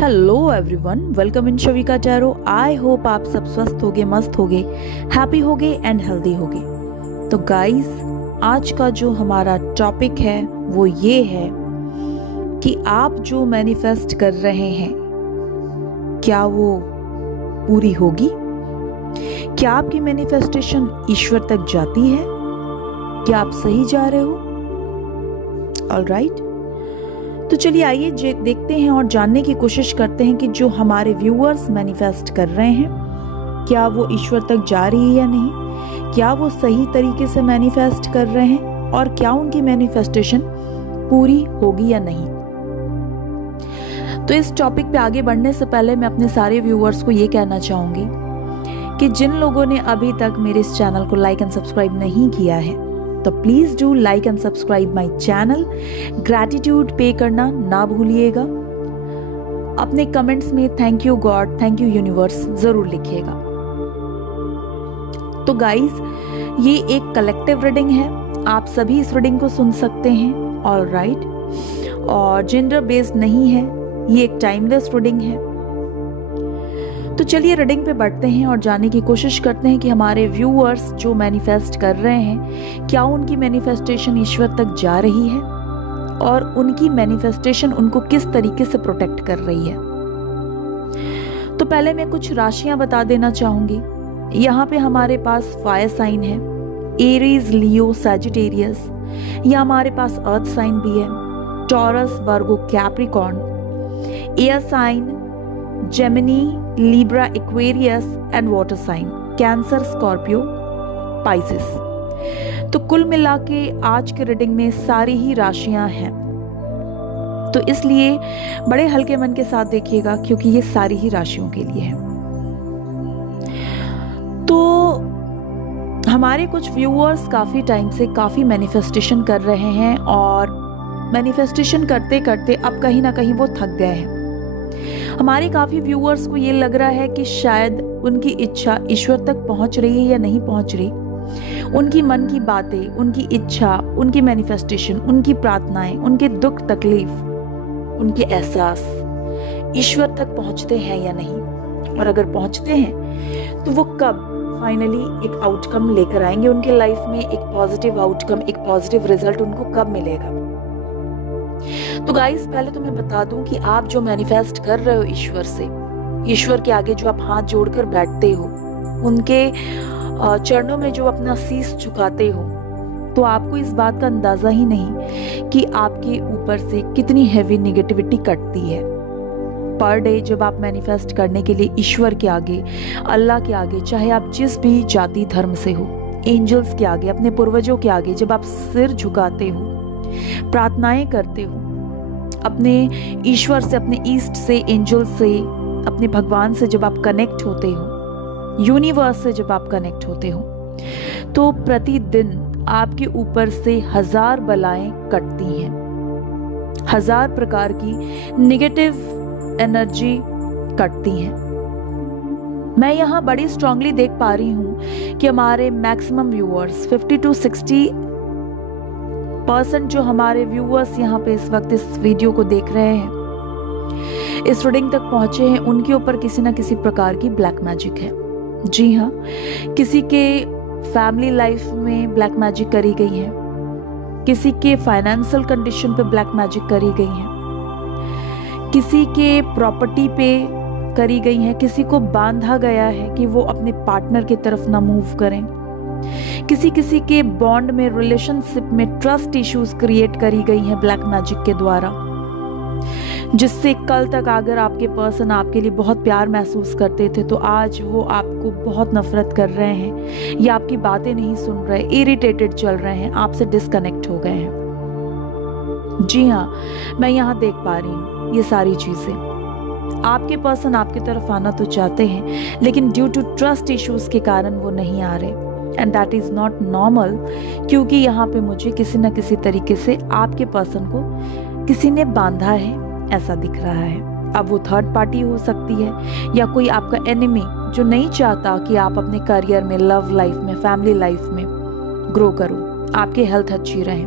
Hello everyone, welcome in Shavika tarot. I hope आप सब स्वस्थ होगे, मस्त होगे, हैप्पी होगे एंड हेल्दी होगे। तो गाइस, आज का जो हमारा टॉपिक है वो ये है कि आप जो मैनिफेस्ट कर रहे हैं क्या वो पूरी होगी? क्या आपकी मैनिफेस्टेशन ईश्वर तक जाती है? क्या आप सही जा रहे हो? ऑलराइट, तो चलिए आइए देखते हैं और जानने की कोशिश करते हैं कि जो हमारे व्यूअर्स मैनिफेस्ट कर रहे हैं क्या वो ईश्वर तक जा रही है या नहीं, क्या वो सही तरीके से मैनिफेस्ट कर रहे हैं और क्या उनकी मैनिफेस्टेशन पूरी होगी या नहीं। तो इस टॉपिक पे आगे बढ़ने से पहले मैं अपने सारे व्यूअर्स को ये कहना चाहूंगी कि जिन लोगों ने अभी तक मेरे इस चैनल को लाइक एंड सब्सक्राइब नहीं किया है तो please do like and subscribe my channel. Gratitude पे करना ना भूलिएगा। अपने कमेंट्स में thank you God, thank you universe जरूर लिखिएगा। तो गाइस, ये एक कलेक्टिव रीडिंग है, आप सभी इस रीडिंग को सुन सकते हैं। ऑलराइट, और जेंडर बेस्ड नहीं है, ये एक टाइमलेस रीडिंग है। तो चलिए रीडिंग पे बढ़ते हैं और जानने की कोशिश करते हैं कि हमारे व्यूअर्स जो मैनिफेस्ट कर रहे हैं क्या उनकी मैनिफेस्टेशन ईश्वर तक जा रही है और उनकी मैनिफेस्टेशन उनको किस तरीके से प्रोटेक्ट कर रही है। तो पहले मैं कुछ राशियां बता देना चाहूंगी। यहाँ पे हमारे पास फायर साइन है, एरीज, लियो, सैजिटेरियस। या हमारे पास अर्थ साइन भी है, Taurus, Virgo, Capricorn. Air sign Gemini, Libra, Aquarius and water sign Cancer, Scorpio, Pisces. तो कुल मिला के आज के रीडिंग में सारी ही राशियां हैं, तो इसलिए बड़े हल्के मन के साथ देखिएगा क्योंकि ये सारी ही राशियों के लिए है। तो हमारे कुछ व्यूअर्स काफी टाइम से काफी मैनिफेस्टेशन कर रहे हैं और मैनिफेस्टेशन करते करते अब कहीं ना कहीं वो थक गए हैं। हमारे काफी व्यूअर्स को ये लग रहा है कि शायद उनकी इच्छा ईश्वर तक पहुंच रही है या नहीं पहुंच रही। उनकी मन की बातें, उनकी इच्छा, उनकी मैनिफेस्टेशन, उनकी प्रार्थनाएं, उनके दुख तकलीफ, उनके एहसास ईश्वर तक पहुंचते हैं या नहीं, और अगर पहुंचते हैं तो वो कब फाइनली एक आउटकम लेकर आएंगे उनके लाइफ में, एक पॉजिटिव आउटकम, एक पॉजिटिव रिजल्ट उनको कब मिलेगा। तो गाइस, पहले तो मैं बता दूं कि आप जो मैनिफेस्ट कर रहे हो ईश्वर से, ईश्वर के आगे जो आप हाथ जोड़कर बैठते हो, उनके चरणों में जो अपना शीश झुकाते हो, तो आपको इस बात का अंदाजा ही नहीं कि आपके ऊपर से कितनी हैवी नेगेटिविटी कटती है। पर डे जब आप मैनिफेस्ट करने के लिए ईश्वर के आगे, अल्लाह के आगे, चाहे आप जिस भी जाति धर्म से हो, एंजल्स के आगे, अपने पूर्वजों के आगे जब आप सिर झुकाते हो, प्रार्थनाएं करते हो, अपने ईश्वर से, अपने ईस्ट से, एंजल से, अपने भगवान से जब आप कनेक्ट होते हो, यूनिवर्स से जब आप कनेक्ट होते हो, तो प्रतिदिन आपके ऊपर से 1000 बलाएं कटती हैं, 1000 प्रकार की नेगेटिव एनर्जी कटती हैं। मैं यहाँ बड़ी स्ट्रांगली देख पा रही हूँ कि हमारे मैक्सिमम व्यूअर्स 50 to 60% जो हमारे व्यूअर्स यहाँ पे इस वक्त इस वीडियो को देख रहे हैं, इस रीडिंग तक पहुंचे हैं, उनके ऊपर किसी ना किसी प्रकार की ब्लैक मैजिक है। जी हाँ, किसी के फैमिली लाइफ में ब्लैक मैजिक करी गई है, किसी के फाइनेंशियल कंडीशन पे ब्लैक मैजिक करी गई है, किसी के प्रॉपर्टी पे करी गई है, किसी को बांधा गया है कि वो अपने पार्टनर की तरफ ना मूव करें, किसी के बॉन्ड में, रिलेशनशिप में ट्रस्ट इश्यूज क्रिएट करी गई हैं ब्लैक मैजिक के द्वारा, जिससे कल तक अगर आपके पर्सन आपके लिए बहुत प्यार महसूस करते थे तो आज वो आपको बहुत नफरत कर रहे हैं या आपकी बातें नहीं सुन रहे, इरिटेटेड चल रहे हैं, आपसे डिस्कनेक्ट हो गए हैं। जी हाँ, मैं यहाँ देख पा रही हूँ ये सारी चीजें। आपके पर्सन आपकी तरफ आना तो चाहते हैं लेकिन ड्यू टू ट्रस्ट इश्यूज के कारण वो नहीं आ रहे, and that is not normal, क्योंकि यहाँ पे मुझे किसी न किसी तरीके से आपके पर्सन को किसी ने बांधा है ऐसा दिख रहा है। अब वो थर्ड पार्टी हो सकती है या कोई आपका एनिमी जो नहीं चाहता कि आप अपने करियर में, लव लाइफ में, फैमिली लाइफ में ग्रो करो, आपकी हेल्थ अच्छी रहे,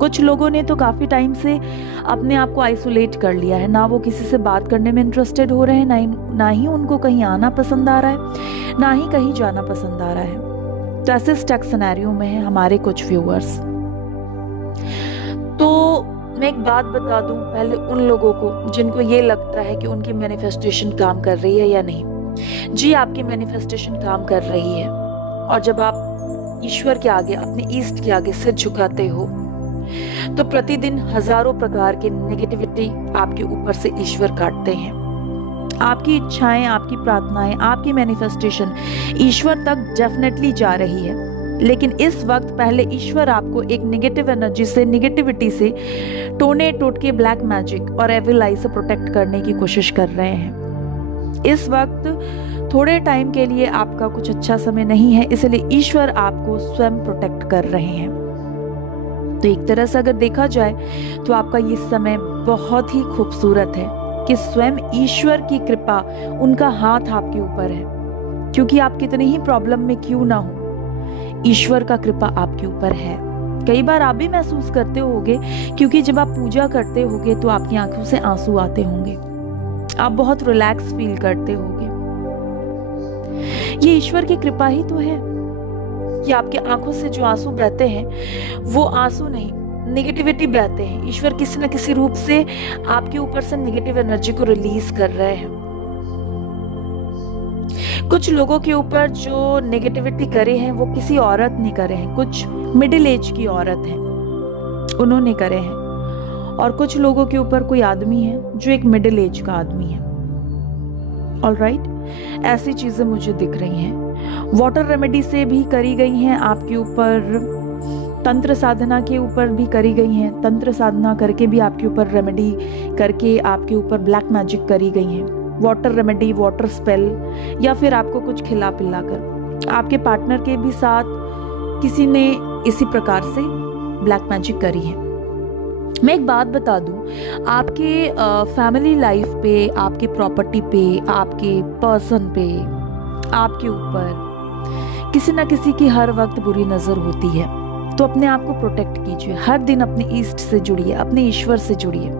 कुछ लोगों ने तो काफ़ी टाइम से अपने आप को आइसोलेट कर लिया है, ना वो किसी से बात करने में इंटरेस्टेड हो रहे हैं, ना ही उनको कहीं आना पसंद आ रहा है, ना ही कहीं जाना पसंद आ रहा है। तो ऐसे स्टक सिनेरियो में है हमारे कुछ व्यूअर्स। तो मैं एक बात बता दूं पहले उन लोगों को जिनको ये लगता है कि उनकी मैनिफेस्टेशन काम कर रही है या नहीं। जी, आपकी मैनिफेस्टेशन काम कर रही है। और जब आप ईश्वर के आगे, अपने ईस्ट के आगे सिर झुकाते हो, तो प्रतिदिन हजारों प्रकार के नेगेटिविटी आपके ऊपर से ईश्वर काटते हैं। आपकी इच्छाएं, आपकी प्रार्थनाएं, आपकी मैनिफेस्टेशन ईश्वर तक डेफिनेटली जा रही है। लेकिन इस वक्त पहले ईश्वर आपको एक नेगेटिव एनर्जी से, नेगेटिविटी से, टोने टोटके, ब्लैक मैजिक और एविल आई से प्रोटेक्ट करने की कोशिश कर रहे हैं। इस वक्त थोड़े टाइम के लिए आपका कुछ अच्छा समय नहीं है, इसलिए ईश्वर आपको स्वयं प्रोटेक्ट कर रहे हैं। तो एक तरह से अगर देखा जाए तो आपका ये समय बहुत ही खूबसूरत है कि स्वयं ईश्वर की कृपा, उनका हाथ आपके ऊपर है। क्योंकि आप कितने ही प्रॉब्लम में क्यों ना हो, ईश्वर का कृपा आपके ऊपर है। कई बार आप भी महसूस करते होंगे, क्योंकि जब आप पूजा करते होंगे तो आपकी आंखों से आंसू आते होंगे, आप बहुत रिलैक्स फील करते होंगे। ये ईश्वर की कृपा ही तो है कि आपकी आंखों से जो आंसू बहते हैं वो आंसू नहीं, नेगेटिविटी बहते हैं। ईश्वर किसी न किसी रूप से आपके ऊपर से नेगेटिव एनर्जी को रिलीज कर रहे हैं। कुछ लोगों के ऊपर जो नेगेटिविटी करे हैं वो किसी औरत ने करे हैं, कुछ मिडिल एज की औरत है उन्होंने करे हैं, और कुछ लोगों के ऊपर कोई आदमी है जो एक मिडिल एज का आदमी है। ऑलराइट, ऐसी चीजें मुझे दिख रही हैं। वाटर रेमेडी से भी करी गई हैं आपके ऊपर, तंत्र साधना के ऊपर भी करी गई हैं, तंत्र साधना करके भी आपके ऊपर रेमेडी करके आपके ऊपर ब्लैक मैजिक करी गई हैं। वाटर रेमेडी, वाटर स्पेल, या फिर आपको कुछ खिला पिला कर आपके पार्टनर के भी साथ किसी ने इसी प्रकार से ब्लैक मैजिक करी है। मैं एक बात बता दूं, आपके फैमिली लाइफ पे, आपके प्रॉपर्टी पे, आपके पर्सन पे, आपके ऊपर किसी ना किसी की हर वक्त बुरी नजर होती है। तो अपने आप को प्रोटेक्ट कीजिए, हर दिन अपने ईस्ट से जुड़िए, अपने ईश्वर से जुड़िए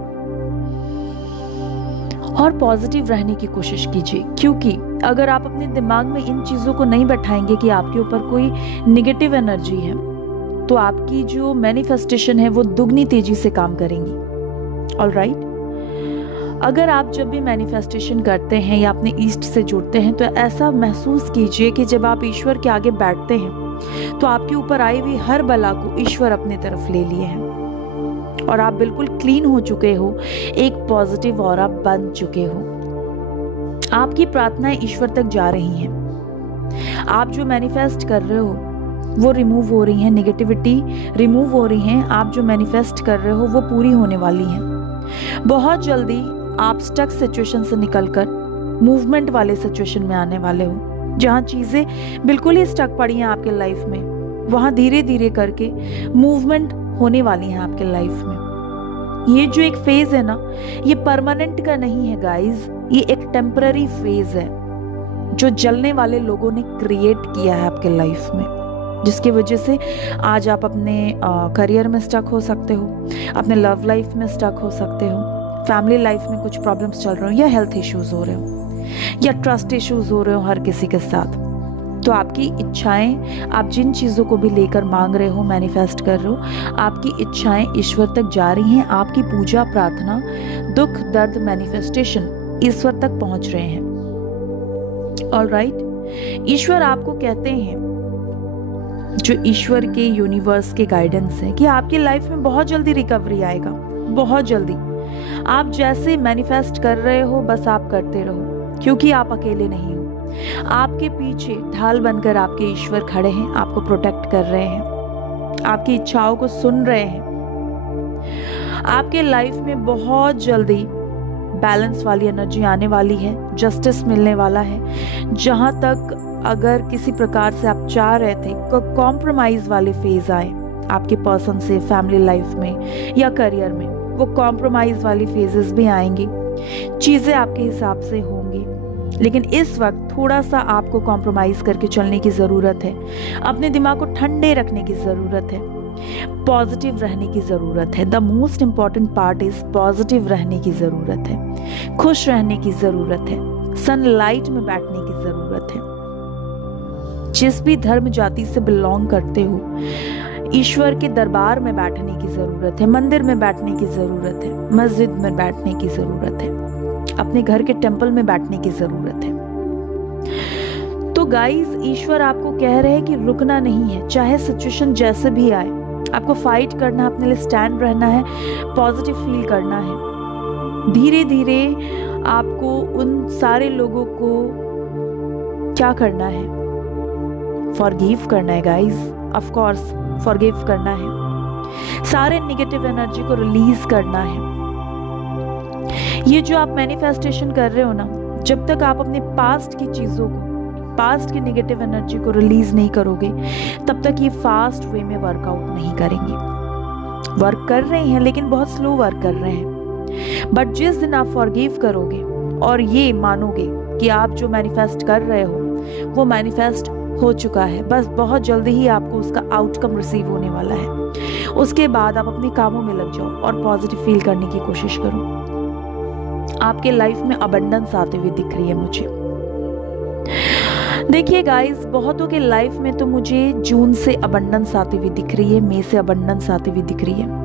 और पॉजिटिव रहने की कोशिश कीजिए। क्योंकि अगर आप अपने दिमाग में इन चीजों को नहीं बैठाएंगे कि आपके ऊपर कोई नेगेटिव एनर्जी है, तो आपकी जो मैनिफेस्टेशन है वो दुगनी तेजी से काम करेंगी। ऑलराइट, अगर आप जब भी मैनिफेस्टेशन करते हैं या अपने ईस्ट से जुड़ते हैं, तो ऐसा महसूस कीजिए कि जब आप ईश्वर के आगे बैठते हैं तो आपके ऊपर आई हुई हर बला को ईश्वर अपने तरफ ले लिए हैं और आप बिल्कुल क्लीन हो चुके हो, एक पॉजिटिव ऑरा बन चुके हो। आपकी प्रार्थनाएं ईश्वर तक जा रही हैं। आप जो मैनिफेस्ट कर रहे हो वो रिमूव हो रही है, नेगेटिविटी रिमूव हो रही है। आप जो मैनिफेस्ट कर रहे हो वो पूरी होने वाली है। बहुत जल्दी आप स्टक सिचुएशन से निकलकर मूवमेंट वाले सिचुएशन में आने वाले हो। जहाँ चीजें बिल्कुल ही स्टक पड़ी हैं आपके लाइफ में, वहां धीरे धीरे करके मूवमेंट होने वाली है आपके लाइफ में। ये जो एक फेज है ना, ये परमानेंट का नहीं है गाइज, ये एक टेम्पररी फेज है जो जलने वाले लोगों ने क्रिएट किया है आपके लाइफ में, जिसकी वजह से आज आप अपने करियर में स्टक हो सकते हो, अपने लव लाइफ में स्टक हो सकते हो, फैमिली लाइफ में कुछ प्रॉब्लम्स चल रहे हो, या हेल्थ इश्यूज हो रहे हो, या ट्रस्ट इश्यूज हो रहे हो हर किसी के साथ। तो आपकी इच्छाएं, आप जिन चीज़ों को भी लेकर मांग रहे हो, मैनिफेस्ट कर रहे हो, आपकी इच्छाएं ईश्वर तक जा रही हैं। आपकी पूजा, प्रार्थना, दुख, दर्द, मैनिफेस्टेशन ईश्वर तक पहुंच रहे हैं। ऑलराइट, ईश्वर आपको कहते हैं, जो ईश्वर के यूनिवर्स के गाइडेंस है, कि आपकी लाइफ में बहुत जल्दी रिकवरी आएगा, बहुत जल्दी। आप जैसे मैनिफेस्ट कर रहे हो बस आप करते रहो, क्योंकि आप अकेले नहीं हो। आपके पीछे ढाल बनकर आपके ईश्वर खड़े हैं, आपको प्रोटेक्ट कर रहे हैं, आपकी इच्छाओं को सुन रहे हैं। आपके लाइफ में बहुत जल्दी बैलेंस वाली एनर्जी आने वाली है, जस्टिस मिलने वाला है। जहां तक अगर किसी प्रकार से आप चाह रहे थे कॉम्प्रोमाइज वाले फेज आए आपके पर्सन से, फैमिली लाइफ में या करियर में, वो कॉम्प्रोमाइज वाली फेजेस भी आएंगी, चीजें आपके हिसाब से होंगी। लेकिन इस वक्त थोड़ा सा आपको कॉम्प्रोमाइज करके चलने की जरूरत है, अपने दिमाग को ठंडे रखने की जरूरत है, पॉजिटिव रहने की ज़रूरत है। The most important part is positive रहने की ज़रूरत है, खुश रहने की ज़रूरत है, सनलाइट में बैठने की ज़रूरत है। जिस भी धर्म जाति से बिलोंग करते हो, ईश्वर के दरबार में बैठने की ज़रूरत है, मंदिर में बैठने की ज़रूरत है, मस्जिद में बैठने की ज़रूरत है, अपने घर के टेम्पल में बैठने की ज़रूरत है। तो गाइस, ईश्वर आपको कह रहे हैं कि रुकना नहीं है, चाहे सिचुएशन जैसे भी आए, आपको फाइट करना, अपने लिए स्टैंड रहना है, पॉजिटिव फील करना है। धीरे धीरे आपको उन सारे लोगों को क्या करना है, फॉरगिव करना है गाइस, ऑफ कोर्स फॉरगिव करना है, सारे नेगेटिव एनर्जी को रिलीज करना है। ये जो आप मैनिफेस्टेशन कर रहे हो ना, जब तक आप अपने पास्ट की चीज़ों को, पास्ट की नेगेटिव एनर्जी को रिलीज नहीं करोगे, तब तक ये फास्ट वे में वर्कआउट नहीं करेंगे। वर्क कर रहे हैं लेकिन बहुत स्लो वर्क कर रहे हैं। बट जिस दिन आप फॉरगिव करोगे और ये मानोगे कि आप जो मैनिफेस्ट कर रहे हो वो मैनिफेस्ट हो चुका है, बस बहुत जल्दी ही आपको उसका आउटकम रिसीव होने वाला है, उसके बाद आप अपने कामों में लग जाओ और पॉजिटिव फील करने की कोशिश करो। आपके लाइफ में अबंडेंस आते हुए दिख रही है मुझे। देखिए गाइस, बहुतों के लाइफ में तो मुझे जून से अबंडेंस आती हुई दिख रही है, मई से अबंडेंस आती हुई दिख रही है।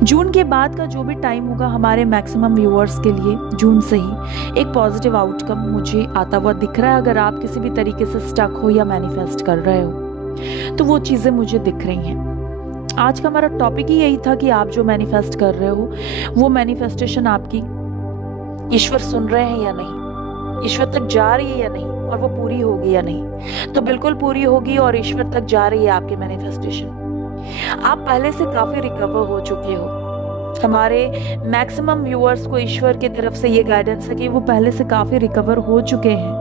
जून के बाद का जो भी टाइम होगा हमारे मैक्सिमम व्यूअर्स के लिए, जून से ही एक पॉजिटिव आउटकम मुझे आता हुआ दिख रहा है। अगर आप किसी भी तरीके से स्टक हो या मैनिफेस्ट कर रहे हो तो वो चीज़ें मुझे दिख रही हैं। आज का हमारा टॉपिक ही यही था कि आप जो मैनिफेस्ट कर रहे हो वो मैनिफेस्टेशन आपकी ईश्वर सुन रहे हैं या नहीं, ईश्वर तक जा रही है या नहीं, और वो पूरी होगी या नहीं। तो बिल्कुल पूरी होगी और ईश्वर तक जा रही है आपकी मैनिफेस्टेशन। आप पहले से काफी रिकवर हो चुके हो। हमारे मैक्सिमम व्यूअर्स को ईश्वर की तरफ से ये गाइडेंस है कि वो पहले से काफी रिकवर हो चुके हैं।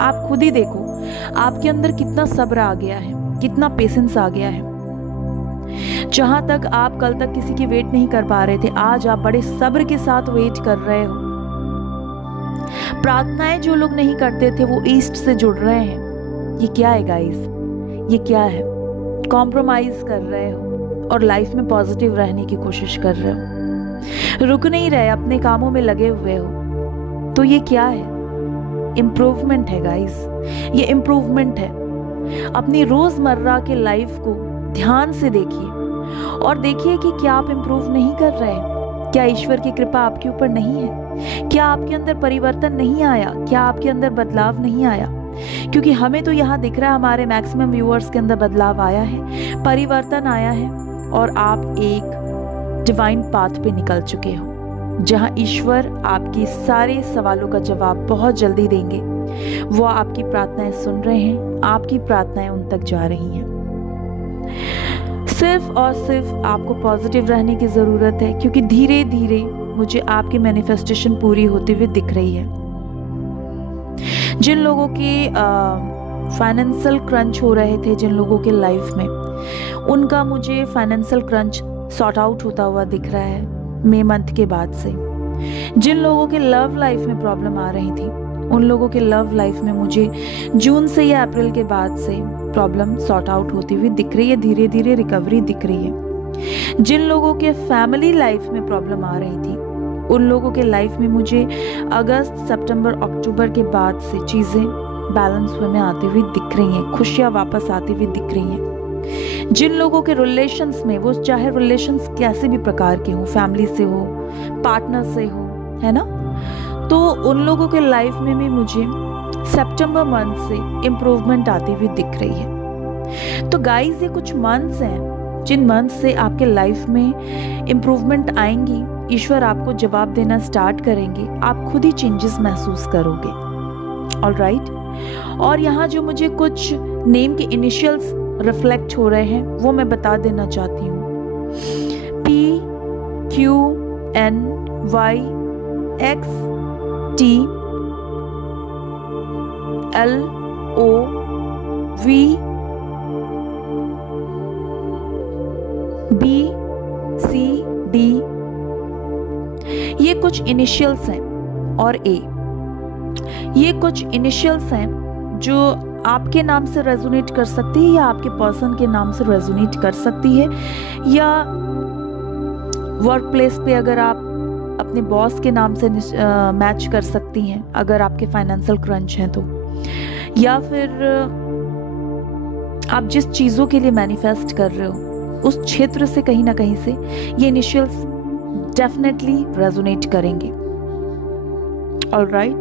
आप खुद ही देखो आपके अंदर कितना सब्र आ गया है, कितना पेशेंस आ गया है। जहां तक आप कल तक किसी की वेट नहीं कर पा रहे थे, आज आप बड़े सब्र के साथ वेट कर रहे हो। प्रार्थनाएं जो लोग नहीं करते थे वो ईस्ट से जुड़ रहे हैं। ये क्या है गाइस, ये क्या है? कॉम्प्रोमाइज कर रहे हो और लाइफ में पॉजिटिव रहने की कोशिश कर रहे हो, रुक नहीं रहे, अपने कामों में लगे हुए हो। तो ये क्या है? इम्प्रूवमेंट है गाइस, ये इम्प्रूवमेंट है। अपनी रोजमर्रा के लाइफ को ध्यान से देखिए और देखिए कि क्या आप इम्प्रूव नहीं कर रहे हैं। क्या ईश्वर की कृपा आपके ऊपर नहीं है? क्या आपके अंदर परिवर्तन नहीं आया? क्या आपके अंदर बदलाव नहीं आया? क्योंकि हमें तो यहाँ दिख रहा है, हमारे मैक्सिमम व्यूअर्स के अंदर बदलाव आया है, परिवर्तन आया है और आप एक डिवाइन पाथ पे निकल चुके हो, जहाँ ईश्वर आपकी सारे सवालों का जवाब बहुत जल्दी देंगे। वो आपकी प्रार्थनाएं सुन रहे हैं, आपकी प्रार्थनाएं उन तक जा रही हैं। सिर्फ और सिर्फ आपको पॉजिटिव रहने की ज़रूरत है, क्योंकि धीरे धीरे मुझे आपकी मैनिफेस्टेशन पूरी होती हुई दिख रही है। जिन लोगों के फाइनेंशियल क्रंच हो रहे थे, जिन लोगों के लाइफ में, उनका मुझे फाइनेंशियल क्रंच सॉर्ट आउट होता हुआ दिख रहा है मई मंथ के बाद से। जिन लोगों के लव लाइफ में प्रॉब्लम आ रही थी, उन लोगों के लव लाइफ में मुझे जून से या अप्रैल के बाद से प्रॉब्लम सॉर्ट आउट होती हुई दिख रही है, धीरे धीरे रिकवरी दिख रही है। जिन लोगों के फैमिली लाइफ में प्रॉब्लम आ रही थी, उन लोगों के लाइफ में मुझे अगस्त, सितंबर, अक्टूबर के बाद से चीज़ें बैलेंस वे में आती हुई दिख रही हैं, खुशियाँ वापस आती हुई दिख रही हैं। जिन लोगों के रिलेशंस में, वो चाहे रिलेशंस कैसे भी प्रकार के हो, फैमिली से हो, पार्टनर से हो, है ना, तो उन लोगों के लाइफ में भी मुझे सितंबर मंथ से इम्प्रूवमेंट आती हुई दिख रही है। तो गाइस, ये कुछ मंथ्स हैं जिन मंथ से आपके लाइफ में इम्प्रूवमेंट आएंगी, ईश्वर आपको जवाब देना स्टार्ट करेंगे, आप खुद ही चेंजेस महसूस करोगे। ऑलराइट, और यहाँ जो मुझे कुछ नेम के इनिशियल्स रिफ्लेक्ट हो रहे हैं वो मैं बता देना चाहती हूँ। PQNYXTLOVBCD, ये कुछ इनिशियल्स हैं, और A, ये कुछ इनिशियल्स हैं जो आपके नाम से रेजोनेट कर सकती है या आपके पर्सन के नाम से रेजोनेट कर सकती है, या वर्क प्लेस पे अगर आप अपने बॉस के नाम से मैच कर सकती हैं अगर आपके फाइनेंशियल क्रंच हैं तो, या फिर आप जिस चीज़ों के लिए मैनिफेस्ट कर रहे हो उस क्षेत्र से कहीं ना कहीं से ये इनिशियल्स डेफिनेटली रेजोनेट करेंगे। ऑलराइट,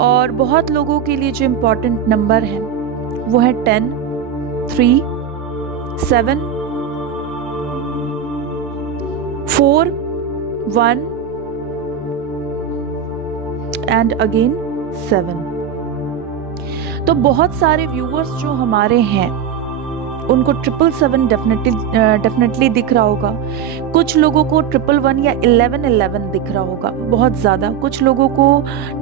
और बहुत लोगों के लिए जो इम्पोर्टेंट नंबर है वो है 10, 3, 7, 4, 1 एंड अगेन 7। तो बहुत सारे व्यूअर्स जो हमारे हैं उनको 777 डेफिनेटली दिख रहा होगा। कुछ लोगों को 111 या 1111 दिख रहा होगा बहुत ज़्यादा, कुछ लोगों को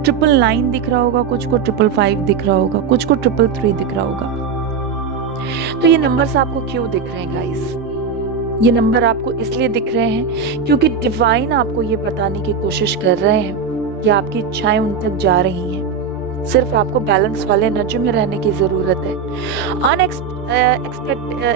999 दिख रहा होगा, कुछ को 555 दिख रहा होगा, कुछ को 333 दिख रहा होगा। तो ये नंबर्स आपको क्यों दिख रहे हैं गाइस? ये नंबर आपको इसलिए दिख रहे हैं क्योंकि डिवाइन आपको ये बताने की कोशिश कर रहे हैं कि आपकी इच्छाएं उन तक जा रही हैं, सिर्फ आपको बैलेंस वाले एनर्जी में रहने की ज़रूरत है।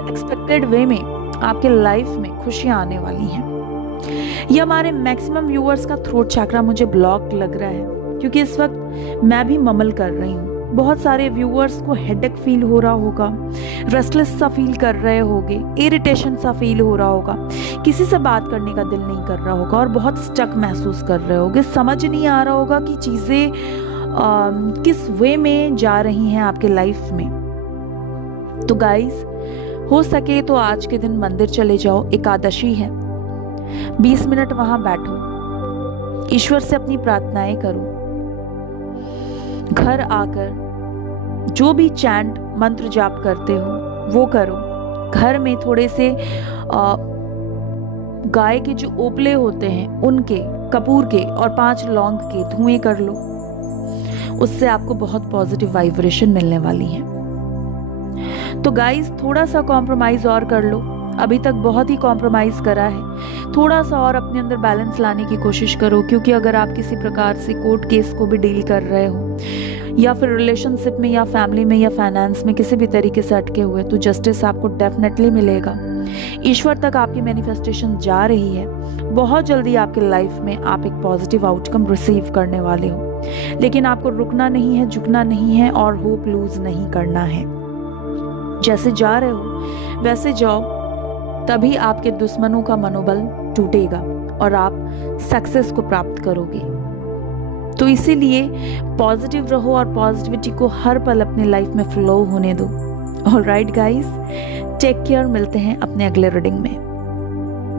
एक्सपेक्टेड वे में आपके लाइफ में खुशियाँ आने वाली हैं। ये हमारे मैक्सिमम व्यूअर्स का थ्रोट चक्रा मुझे ब्लॉक लग रहा है क्योंकि इस वक्त मैं भी ममल कर रही हूँ। बहुत सारे व्यूअर्स को हेडेक फील हो रहा होगा, रेस्टलेस सा फील कर रहे होगे, इरिटेशन सा फील हो रहा होगा, किसी से बात करने का दिल नहीं कर रहा होगा और बहुत स्टक महसूस कर रहे होगे। समझ नहीं आ रहा होगा कि चीज़ें किस वे में जा रही हैं आपके लाइफ में। तो गाइस, हो सके तो आज के दिन मंदिर चले जाओ, एकादशी है, 20 मिनट वहां बैठो, ईश्वर से अपनी प्रार्थनाएं करो। घर आकर जो भी चैंट मंत्र जाप करते हो वो करो। घर में थोड़े से गाय के जो ओपले होते हैं उनके, कपूर के और 5 लौंग के धुएं कर लो, उससे आपको बहुत पॉजिटिव वाइब्रेशन मिलने वाली है। तो गाइस, थोड़ा सा कॉम्प्रोमाइज और कर लो, अभी तक बहुत ही कॉम्प्रोमाइज करा है, थोड़ा सा और अपने अंदर बैलेंस लाने की कोशिश करो। क्योंकि अगर आप किसी प्रकार से कोर्ट केस को भी डील कर रहे हो या फिर रिलेशनशिप में या फैमिली में या फाइनेंस में किसी भी तरीके से अटके हुए, तो जस्टिस आपको डेफिनेटली मिलेगा। ईश्वर तक आपकी मैनिफेस्टेशन जा रही है। बहुत जल्दी आपके लाइफ में आप एक पॉजिटिव आउटकम रिसीव करने वाले हो, लेकिन आपको रुकना नहीं है, झुकना नहीं है और होप लूज नहीं करना है। जैसे जा रहे हो वैसे जाओ, तभी आपके दुश्मनों का मनोबल टूटेगा और आप सक्सेस को प्राप्त करोगे। तो इसीलिए पॉजिटिव रहो और पॉजिटिविटी को हर पल अपनी लाइफ में फ्लो होने दो। ऑलराइट गाइस, टेक केयर, मिलते हैं अपने अगले रीडिंग में।